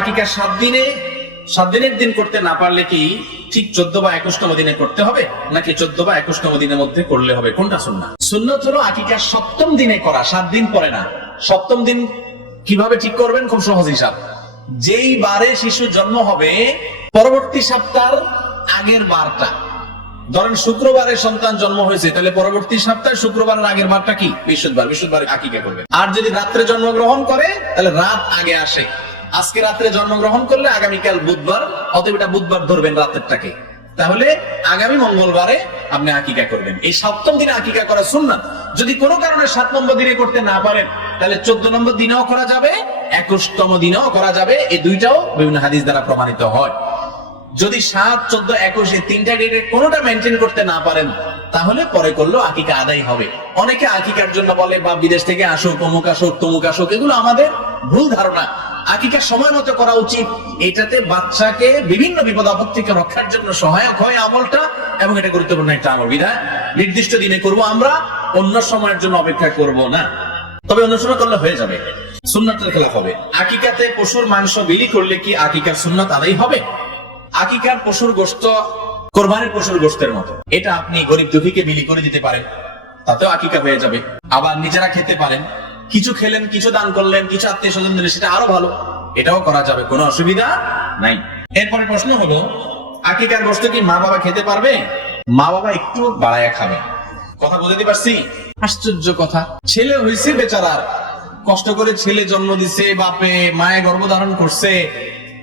আকিকা সাত দিনে, সাত দিনের দিন করতে না পারলে কি ঠিক চোদ্দ বা একুশতম দিনে করতে হবে? নাকি চোদ্দ বা একুশতম দিনের মধ্যে করলে হবে? কোনটা সুন্না সুন্নত হলো আকিকা সপ্তম দিনে করা, সাত দিন পরে না। সপ্তম দিন কীভাবে ঠিক করবেন? খুব সহজ হিসাব। যেই বারে শিশু জন্ম হবে, পরবর্তী সপ্তাহ আগের বারটা। ধরেন শুক্রবারে সন্তান জন্ম হয়েছে, তাহলে পরবর্তী সপ্তাহে শুক্রবারের আগের বারটা কি? বৃহস্পতিবার বৃহস্পতিবার আকিকা করবে। আর যদি রাত্রে জন্মগ্রহণ করে, তাহলে রাত আগে আসে। আজকে রাত্রে জন্মগ্রহণ করলে আগামীকাল বুধবার, অতএব এটা বুধবার ধরবেন রাতেরটাকে তাহলে আগামী মঙ্গলবারে আপনি আকিকা করবেন। এই সপ্তম দিনে আকিকা করা সুন্নাত। যদি কোনো কারণে সাত নম্বর দিনে করতে না পারেন, তাহলে চোদ্দ নম্বর দিনেও করা যাবে, একুশতম দিনেও করা যাবে। এই দুইটাও বিভিন্ন হাদিস দ্বারা প্রমাণিত হয়। যদি সাত, চোদ্দ, একুশ এই তিনটা ডেটে কোনোটা মেনটেন করতে না পারেন, তাহলে পরে করলেও আকিকা আদায় হবে। অনেকে আকিকার জন্য বলে বা বিদেশ থেকে আসুক, অমুক আসুক, তমুক আসুক। এগুলো আমাদের ভুল ধারণা। আকিকা সময় মতো করা উচিত। এটাতে বাচ্চাকে বিভিন্ন বিপদ আপদ থেকে রক্ষার জন্য সহায়ক হয় আমলটা, এবং এটা গুরুত্বপূর্ণ একটা আমল, বিধায় নির্দিষ্ট দিনে করব আমরা, অন্য সময়ের জন্য অপেক্ষা করব না। তবে অন্য সময় করলে হয়ে যাবে, সুন্নাতের খেলাফ হবে। আকিকাতে পশুর মাংস বিলি করলে কি আকিকার সুন্নাত আদায় হবে? আকিকার পশুর গোস্ত কোরবানির পশুর গোস্তের মতো। এটা আপনি গরিব দুঃখীকে বিলি করে দিতে পারেন, তাতেও আকিকা হয়ে যাবে। আবার নিজেরা খেতে পারেন কিছু খেলেন, কিছু দান করলেন, কিছু আত্মীয় স্বজন দিলেন সেটা আরও ভালো। এটাও করা যাবে, কোনো অসুবিধা নাই। এরপরে প্রশ্ন হলো, আকিকার গোস্ত কি মা বাবা খেতে পারবে? মা বাবা একটু বাড়ায়া খাবে। কথা বুঝতে পারছি? আশ্চর্য কথা। ছেলে হয়েছে বেচারার। কষ্ট করে ছেলে জন্ম দিছে, বাপে, মায়ে গর্ভধারণ করছে।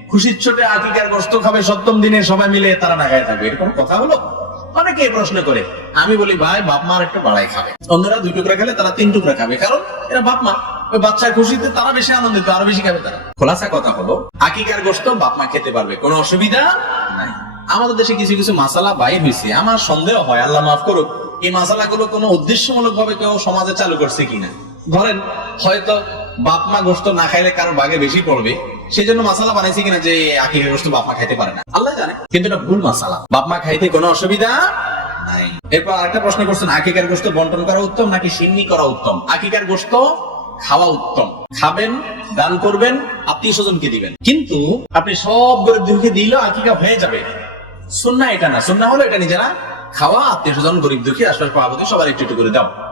খুশির ছোটে আকিকার গোস্ত খাবে, সপ্তম দিনে সবাই মিলে তারা না খায় থাকবে এরকম কথা হলো? অনেকে এই প্রশ্ন করে? আমি বলি, ভাই, বাপ মার একটু বাড়াই খাবে। অন্যরা দুই টুকরা খেলে তারা তিন টুকরা খাবে। কারণ এরা বাপ মা। ওই বাচ্চার খুশিতে তারা বেশি আনন্দিত, আরও বেশি খাবে তারা। খোলাসা কথা হলো আকিকার গোস্ত বাপ মা খেতে পারবে। কোনো অসুবিধা নাই। আমাদের দেশে কিছু কিছু মাসালা বাইর হয়েছে আমার সন্দেহ হয়, আল্লাহ মাফ করুক, এই মাসালাগুলো কোনো উদ্দেশ্যমূলক ভাবে কেউ সমাজে চালু করছে কিনা। ধরেন, হয়তো বাপ মা গোস্ত না খাইলে কারও বাগে বেশি পড়বে। সেই জন্য মাসালা বানাইছে কিনা যে আকিকা গোস্ত বাপ মা খাইতে পারে না। আল্লাহ জানে, কিন্তু এটা ভুল মাসালা। বাপ মা খাইতে কোনো অসুবিধা নাই। এরপর আরেকটা প্রশ্ন করছেন, আকিকার গোস্ত বন্টন করা উত্তম নাকি সিন্নি করা উত্তম? আকিকার গোস্ত খাওয়া উত্তম। খাবেন, দান করবেন, আত্মীয় স্বজনকে দিবেন। কিন্তু আপনি সব গরিব দুঃখীকে দিলেও আকিকা হয়ে যাবে। সুন্না এটা না। সুন্না হলো এটা নিজেরা খাওয়া, আত্মীয় স্বজন গরিব দুঃখী, আশপাশ পাহাবতী সবার একটু একটু করে দাও।